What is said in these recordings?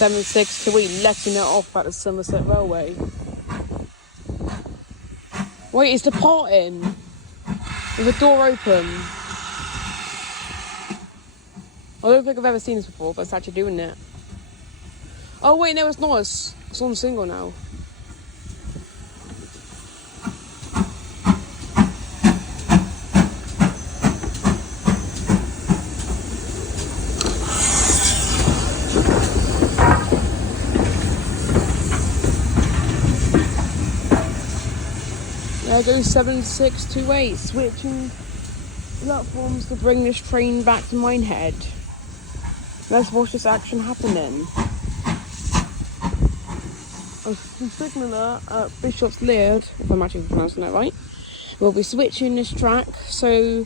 7628 letting it off at the Somerset Railway. Wait, it's departing with the door open. I don't think I've ever seen this before, but it's actually doing it. Oh wait, no, it's not. It's on single now. There goes 7628, switching platforms to bring this train back to Minehead. Let's watch this action happening. A signaller at Bishop's Leard, if I'm actually pronouncing that right, will be switching this track so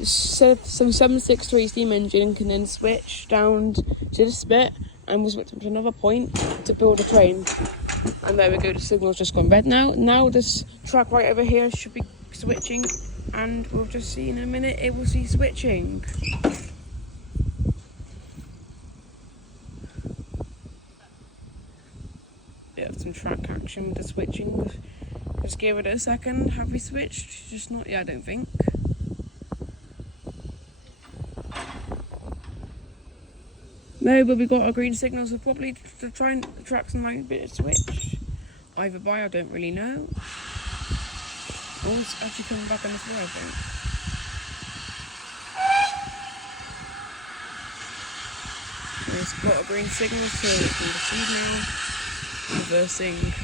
763 steam engine can then switch down to this bit and we'll switch to another point to build a train. And there we go, the signal's just gone red now. Now this track right over here should be switching and we'll just see in a minute it will see switching. Yeah, some track action with the switching. Just give it a second. Have we switched? Just not yet, I don't think. No, but we got our green signal, so probably the tracks might be a switch. Either by, I don't really know. Oh, it's actually coming back on this way, I think. It's got a green signal, so it can proceed now. Reversing.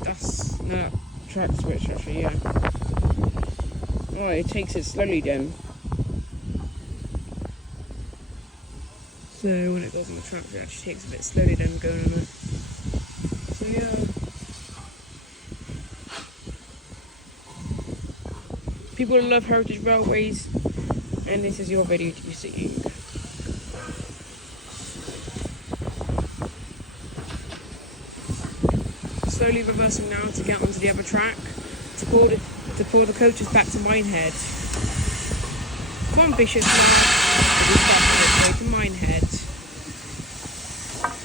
That's no track switch actually, yeah. Oh, it takes it slowly down. So when it goes on the track, it actually takes a bit slowly down going on it. So yeah. People love heritage railways, and this is your video to be seeing. Slowly reversing now to get onto the other track to pull the coaches back to Minehead. From Bishop's Manor to Minehead.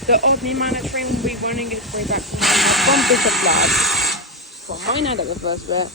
The Oddley Manor train will be running its way back to Minehead from Bishop's Lad. From Minehead at the first bit.